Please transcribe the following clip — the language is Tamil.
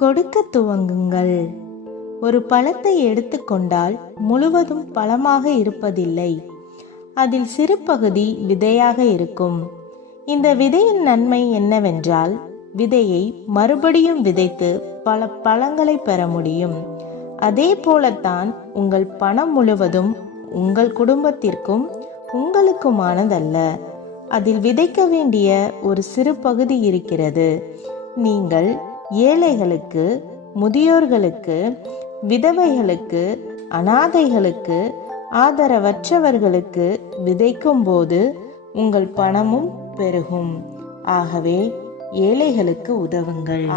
கொடுக்க துவங்குங்கள். ஒரு பழத்தை எடுத்துக்கொண்டால் முழுவதும் பழமாக இருப்பதில்லை. அதில் சிறு பகுதி விதையாக இருக்கும். இந்த விதையின் நன்மை என்னவென்றால், விதையை மறுபடியும் விதைத்து பல பழங்களை பெற முடியும். அதே போலத்தான் உங்கள் பணம் முழுவதும் உங்கள் குடும்பத்திற்கும் உங்களுக்குமானதல்ல. அதில் விதைக்க வேண்டிய ஒரு சிறு பகுதி இருக்கிறது. நீங்கள் ஏழைகளுக்கு, முதியோர்களுக்கு, விதவைகளுக்கு, அனாதைகளுக்கு, ஆதரவற்றவர்களுக்கு விதைக்கும் போது உங்கள் பணமும் பெருகும். ஆகவே ஏழைகளுக்கு உதவுங்கள்.